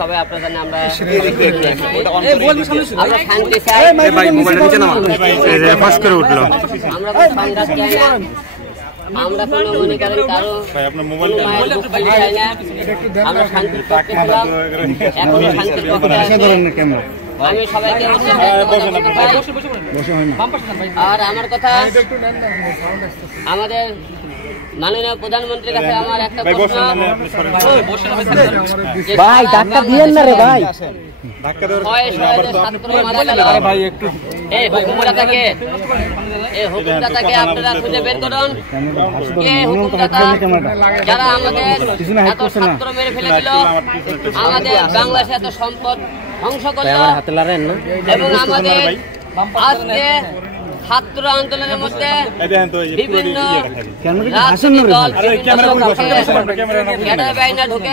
সবাই আপনাদের আমরা শান্তি চাই, আমরা কোনো মনে করেন কারো চাই না। আমরা শান্তির পক্ষে ছিলাম, এখনো শান্তির পক্ষে আছি। আমি সবাইকে আর আমার কথা, আমাদের মাননীয় প্রধানমন্ত্রীর কাছে আমার একটা প্রশ্ন। ভাই ধাক্কা দিয়েন না রে ভাই। হুকুমদাতাকে আপনারা খুঁজে বের করুন। কে হুকুমদাতা যারা আমাদের এত ছাত্র মেরে ফেলে দিল, আমাদের বাংলাদেশে এত সম্পদ ধ্বংস করলো, এবং আমাদের আজকে ছাত্র আন্দোলনের মধ্যে বিভিন্ন রাজনৈতিক দল ঢুকে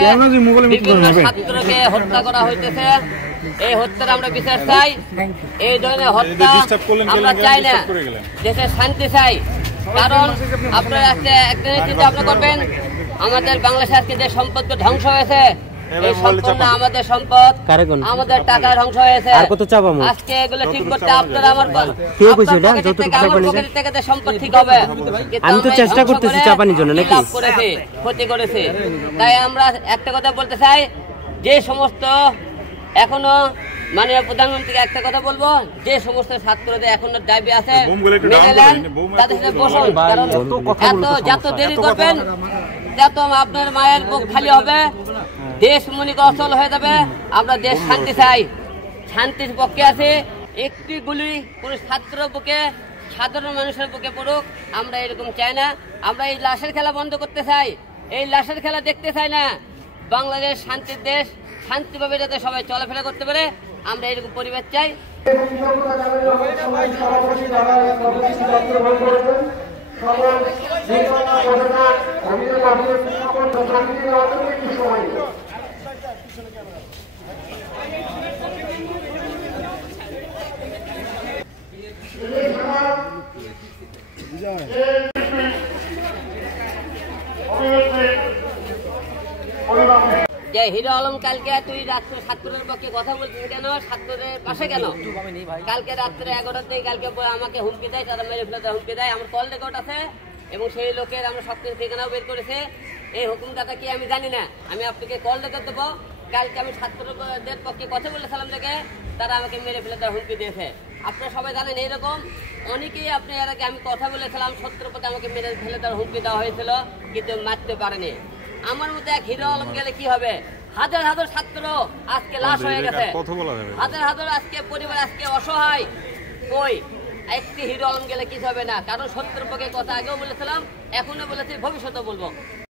বিভিন্ন ছাত্রকে হত্যা করা হইতেছে। এই হত্যার আমরা বিচার চাই। এই ধরনের হত্যা আমরা চাই না, দেশে শান্তি চাই। কারণ আপনারা একটা চিন্তা ভাবনা করবেন, আমাদের বাংলাদেশে আজকে যে সম্পদ ধ্বংস হয়েছে, এই সম্পদ আমাদের সম্পদ, আমাদের টাকা ধ্বংস হয়েছে। আজকে এগুলো ঠিক করতে আপনারা আমার সম্পদ ঠিক হবে। আমি তো চেষ্টা করতেছি চাপানোর জন্য, নাকি করেছে ক্ষতি করেছে। তাই আমরা একটা কথা বলতে চাই, যে সমস্ত এখনো মাননীয় প্রধানমন্ত্রীকে একটা কথা বলবো, যে সমস্ত ছাত্রদের এখনো দাবি আছে মেনে নেন, তাদের সাথে বসুন। কারণ যত দেরি করবেন তত আপনার মায়ের বুক খালি হবে, দেশ মনিক অচল হয়ে যাবে। আমরা দেশ শান্তি চাই, শান্তির পক্ষে আছে। একটি গুলি কোন ছাত্র বুকে, সাধারণ মানুষের বুকে পড়ুক, আমরা এরকম চাই না। আমরা এই লাশের খেলা বন্ধ করতে চাই, এই লাশের খেলা দেখতে চাই না। বাংলাদেশ শান্তির দেশ, শান্তিভাবে যাতে সবাই চলাফেরা করতে পারে, আমরা এরকম পরিবেশ চাই। যে হিরো আলম, কালকে তুই রাত্রে ছাত্রদের পক্ষে কথা বলছিস কেন? ছাত্রদের পাশে কেন? কালকে রাত্রে 11টার দিকে কালকে আমাকে হুমকি দেয়, তারা মেরে ফেলে হুমকি দেয়। আমার কল রেকর্ড আছে, এবং সেই লোকের আমরা সবকিছু ঠিকানাও বের করেছে। এই হুকুমদাতা কি আমি জানি না, আমি আপনাকে কল রেকর্ড দেবো। কালকে আমি ছাত্রদের পক্ষে কথা বলেছিলাম দেখে তারা আমাকে মেরে ফেলে তারা হুমকি দিয়েছে। আপনারা সবাই জানেন এইরকম অনেকেই, আপনি এর আগে আমি কথা বলেছিলাম, সত্যপথে আমাকে মেরে ফেলে তার হুমকি দেওয়া হয়েছিল, কিন্তু মারতে পারেনি। আমার মতো এক হিরো আলম গেলে কি হবে? হাজার হাজার ছাত্র আজকে লাশ হয়ে গেছে, হাজার হাজার আজকে পরিবার আজকে অসহায়। কই একটি হিরো আলম গেলে কিছু হবে না। কারণ সত্যের পক্ষে কথা আগেও বলেছিলাম, এখনো বলেছি, ভবিষ্যতেও বলবো।